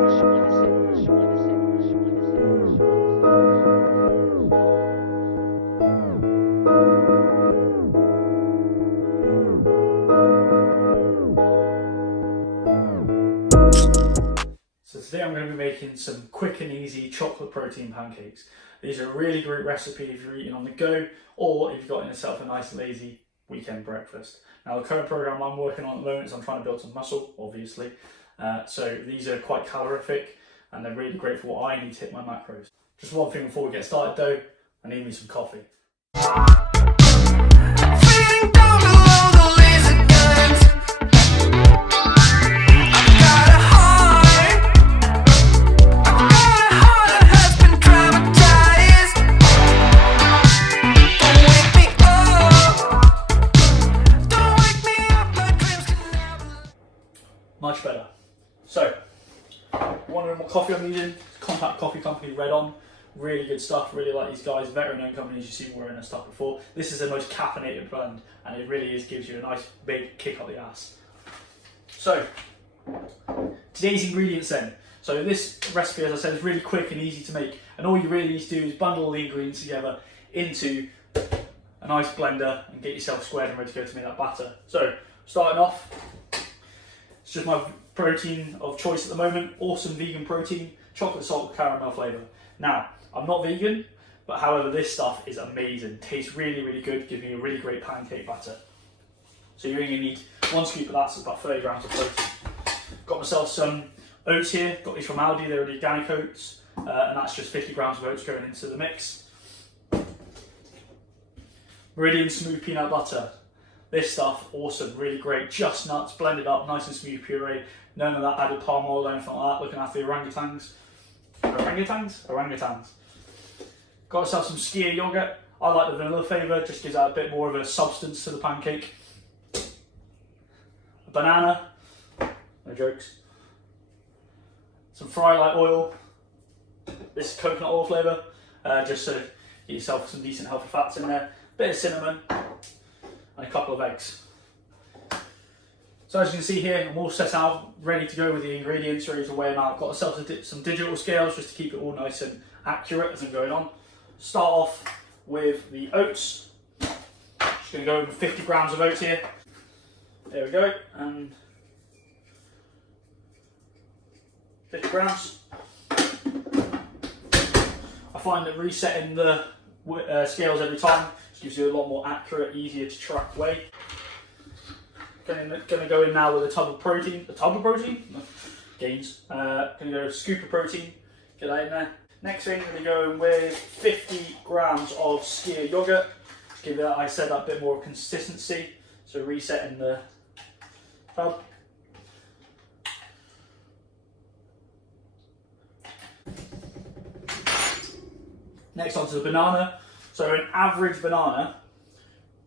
So today I'm going to be making some quick and easy chocolate protein pancakes. These are a really great recipe if you're eating on the go or if you've got yourself a nice lazy weekend breakfast. Now the current program I'm working on at the moment is I'm trying to build some muscle, obviously. So these are quite calorific and they're really great for what I need to hit my macros. Just one thing before we get started though, I need me some coffee. Much better. So, wondering what coffee I'm using? Compact Coffee Company Red On. Really good stuff, really like these guys, veteran-owned companies, you've seen wearing their stuff before. This is the most caffeinated blend and it really gives you a nice big kick up the ass. So, today's ingredients then. So this recipe, as I said, is really quick and easy to make and all you really need to do is bundle all the ingredients together into a nice blender and get yourself squared and ready to go to make that batter. So, starting off, it's just my protein of choice at the moment, awesome vegan protein, chocolate salt caramel flavour. Now, I'm not vegan, but however this stuff is amazing. Tastes really, really good, gives me a really great pancake batter. So you're only going to need 1 scoop of that, so it's about 30 grams of protein. Got myself some oats here, got these from Aldi, they're the organic oats, and that's just 50 grams of oats going into the mix. Meridian smooth peanut butter. This stuff, awesome, really great, just nuts, blended up, nice and smooth puree. None of that added palm oil or anything like that, looking after the orangutans. Orangutans. Got myself some Skyr yoghurt. I like the vanilla flavour, just gives out a bit more of a substance to the pancake. A banana, no jokes. Some fry light oil. This is coconut oil flavour, just so get yourself some decent healthy fats in there. Bit of cinnamon. And a couple of eggs. So as you can see here, I'm all set out, ready to go with the ingredients, ready to weigh them out. Got myself some digital scales just to keep it all nice and accurate as I'm going on. Start off with the oats. Just going to go with 50 grams of oats here. There we go, and 50 grams. I find that resetting the scales every time just gives you a lot more accurate, easier to track weight. Going to go in now with a tub of protein. No, gains. Going to go scoop of protein. Get that in there. Next thing, going to go in with 50 grams of Skyr yogurt. To give that, I said, that bit more consistency. So resetting the tub. Next onto the banana. So an average banana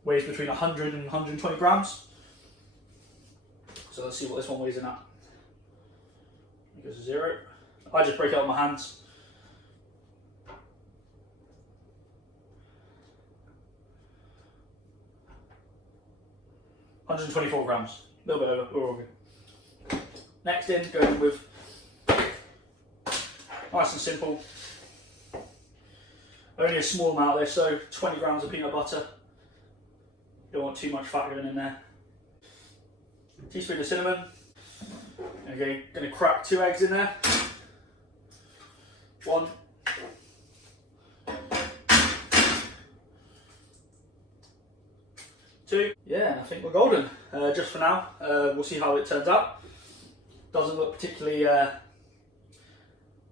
weighs between 100 and 120 grams. So let's see what this one weighs in at. It goes to 0. I just break it out with my hands. $124 grams. A little bit over, we're all good. Next in, going with nice and simple. Only a small amount there, so 20 grams of peanut butter. Don't want too much fat going in there. Teaspoon of cinnamon. Okay, going to crack 2 eggs in there. 1. 2. Yeah, and I think we're golden. Just for now, we'll see how it turns out. Doesn't look particularly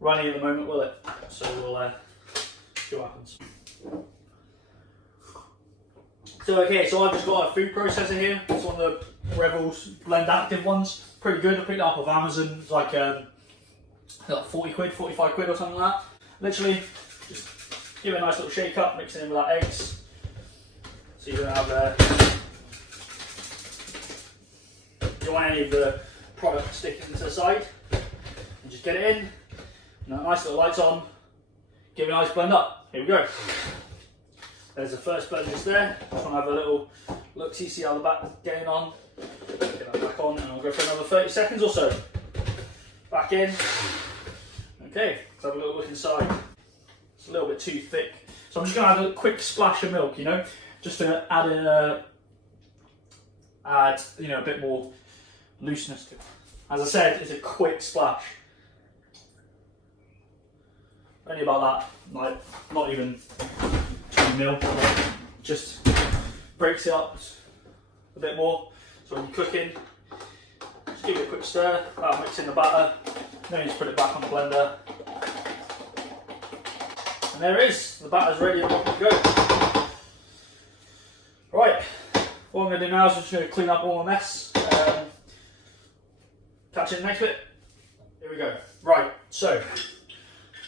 runny at the moment, will it? So we'll see what happens. So okay, so I've just got a food processor here. It's one of the Rebels Blend Active ones. Pretty good. I picked it up off Amazon. It's like 40 quid, 45 quid or something like that. Literally, just give it a nice little shake up, mix it in with that eggs. So you don't have you don't want any of the product sticking to the side. And just get it in. And nice little lights on. Give it a nice blend up. Here we go. There's the first blend just there. Just want to have a little look, see how the back is getting on. Get that back on and I'll go for another 30 seconds or so. back in. Okay, let's have a little look inside. It's a little bit too thick. So I'm just going to add a quick splash of milk, you know, just to add you know, a bit more looseness to it. As I said, it's a quick splash. Only about that, like not even 2 ml. Just breaks it up a bit more. So when you're cooking, just give it a quick stir. That'll mix in the batter. Then you just put it back on the blender. And there it is. The batter's ready and ready to go. Right. What I'm going to do now is just going to clean up all my mess. Catch you in the next bit. Here we go. Right. So.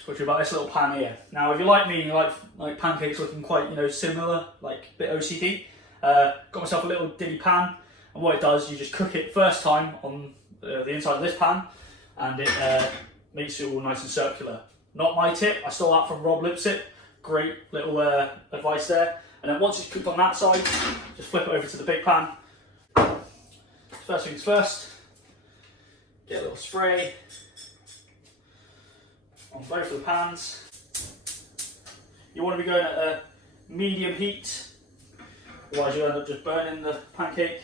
Talk to you about this little pan here. Now, if you're like me, you like pancakes looking quite, you know, similar, like a bit OCD. Got myself a little ditty pan, and what it does, you just cook it first time on the inside of this pan, and it makes it all nice and circular. Not my tip. I stole that from Rob Lipsett. Great little advice there. And then once it's cooked on that side, just flip it over to the big pan. First things first. Get a little spray on both of the pans. You want to be going at a medium heat, otherwise you end up just burning the pancake.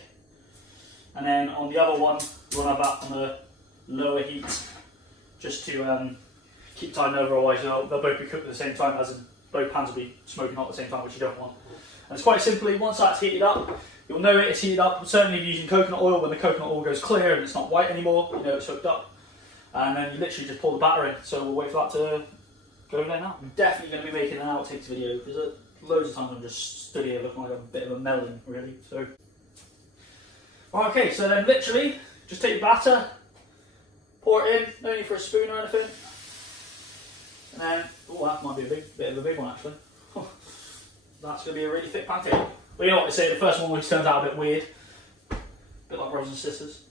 And then on the other one, you want to have that on a lower heat, just to keep time over, otherwise they'll both be cooked at the same time, as in both pans will be smoking hot at the same time, which you don't want. And it's quite simply, once that's heated up, you'll know it's heated up. Certainly if you're using coconut oil, when the coconut oil goes clear and it's not white anymore, you know it's hooked up. And then you literally just pour the batter in. So we'll wait for that to go in there now. I'm definitely going to be making an outtakes video, because loads of times I'm just stood here looking like a bit of a melon, really. So, right, okay, so then literally just take your batter, pour it in, no need for a spoon or anything. And then, oh, that might be a bit of a big one actually. That's going to be a really thick pancake. Well, you know what they say, the first one always turns out a bit weird. A bit like brothers and sisters.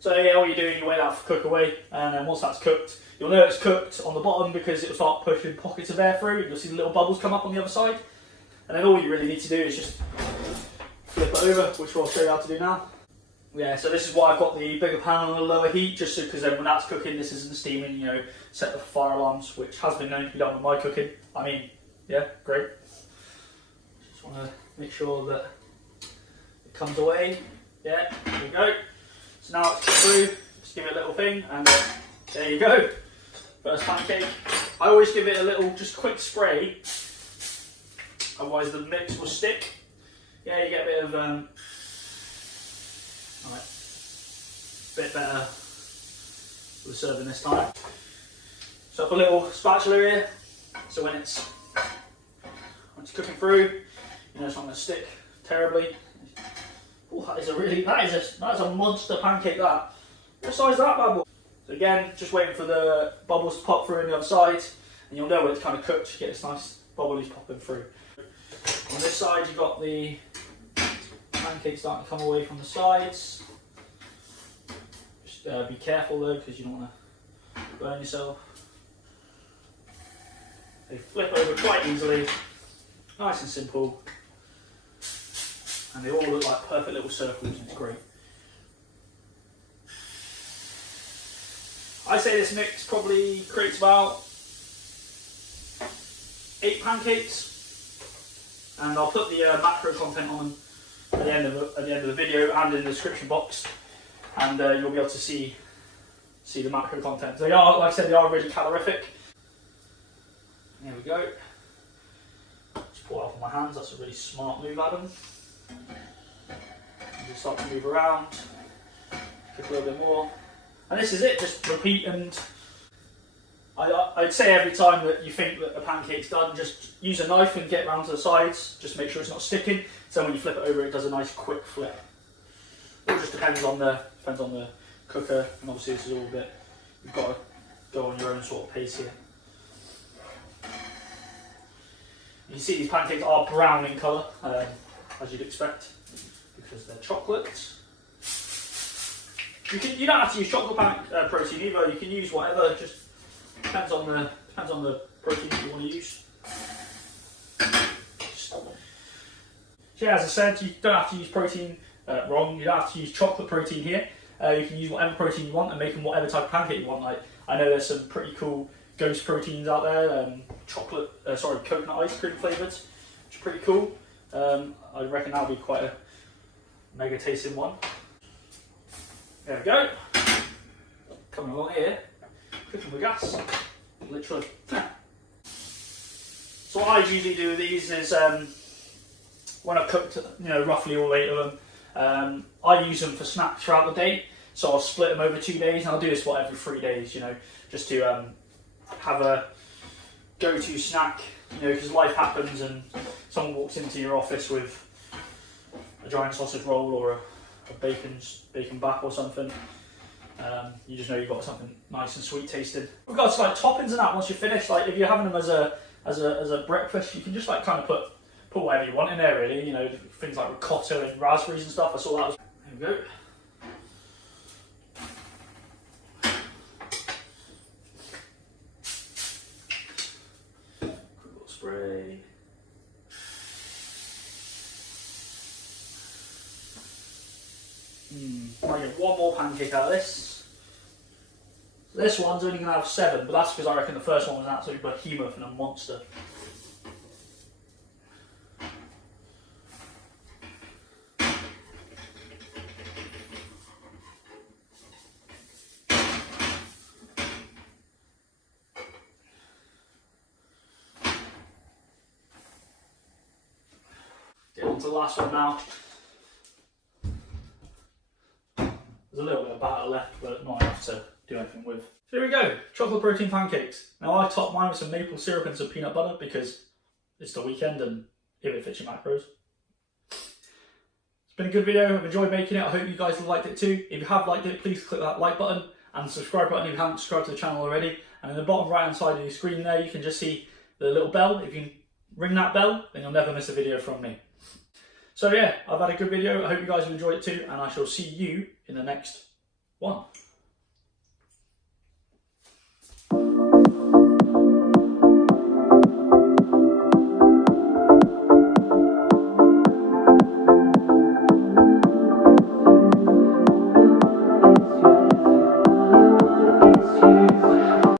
So yeah, all you're doing, you wait that to cook away, and then once that's cooked, you'll know it's cooked on the bottom because it'll start pushing pockets of air through. You'll see the little bubbles come up on the other side. And then all you really need to do is just flip it over, which we'll show you how to do now. Yeah, so this is why I've got the bigger pan on a lower heat, just so, because then when that's cooking, this isn't steaming, you know, set the fire alarms, which has been known to be done with my cooking. I mean, yeah, great. Just want to make sure that it comes away. Yeah, there we go. So now it's through, just give it a little thing, and there you go. First pancake. I always give it a little, just quick spray, otherwise the mix will stick. Yeah, you get a bit of, alright, bit better with serving this time. So up a little spatula here, so when it's cooking through, you know it's not going to stick terribly. Oh, that is a monster pancake, that. What size is that bad boy? So again, just waiting for the bubbles to pop through on the other side, and you'll know when it's kind of cooked, you get this nice bubbles popping through. On this side you've got the pancake starting to come away from the sides. Just be careful though, because you don't want to burn yourself. They flip over quite easily, nice and simple. And they all look like perfect little circles, and it's great. I say this mix probably creates about 8 pancakes, and I'll put the macro content on them at the end of the video and in the description box, and you'll be able to see the macro content. They are, like I said, they are really calorific. There we go. Just pour it off my hands. That's a really smart move, Adam. Just start to move around, cook a little bit more, and this is it. Just repeat, and I'd say every time that you think that a pancake's done, just use a knife and get around to the sides. Just make sure it's not sticking. So when you flip it over, it does a nice quick flip. It just depends on the cooker, and obviously this is all a bit. You've got to go on your own sort of pace here. You see these pancakes are brown in colour, as you'd expect, because they're chocolate. You don't have to use chocolate protein either. You can use whatever. Just depends on the protein that you want to use. So yeah, as I said, you don't have to use protein. You don't have to use chocolate protein here. You can use whatever protein you want and make them whatever type of pancake you want. Like, I know there's some pretty cool ghost proteins out there, coconut ice cream flavoured, which is pretty cool. I reckon that'll be quite a mega tasting one. There we go. Coming along here, cooking with gas, literally. So what I usually do with these is, when I've cooked, roughly all 8 of them, I use them for snacks throughout the day. So I'll split them over 2 days, and I'll do this every 3 days, just to have a go-to snack, because life happens and someone walks into your office with a giant sausage roll or a bacon back or something. You just know you've got something nice and sweet tasting. We've got like toppings and that. Once you're finished, like if you're having them as a breakfast, you can just like kind of put whatever you want in there, really. Things like ricotta and raspberries and stuff. I saw that. There we go. Quick little spray. Might get one more pancake out of this. This one's only going to have 7, but that's because I reckon the first one was an absolute behemoth and a monster. Get on to the last one now. There's a little bit of batter left, but not enough to do anything with. So here we go, chocolate protein pancakes. Now I topped mine with some maple syrup and some peanut butter because it's the weekend and if it fits your macros. It's been a good video, I've enjoyed making it, I hope you guys have liked it too. If you have liked it, please click that like button and subscribe button if you haven't subscribed to the channel already. And in the bottom right hand side of your screen there, you can just see the little bell. If you can ring that bell, then you'll never miss a video from me. So yeah, I've had a good video, I hope you guys have enjoyed it too, and I shall see you in the next one.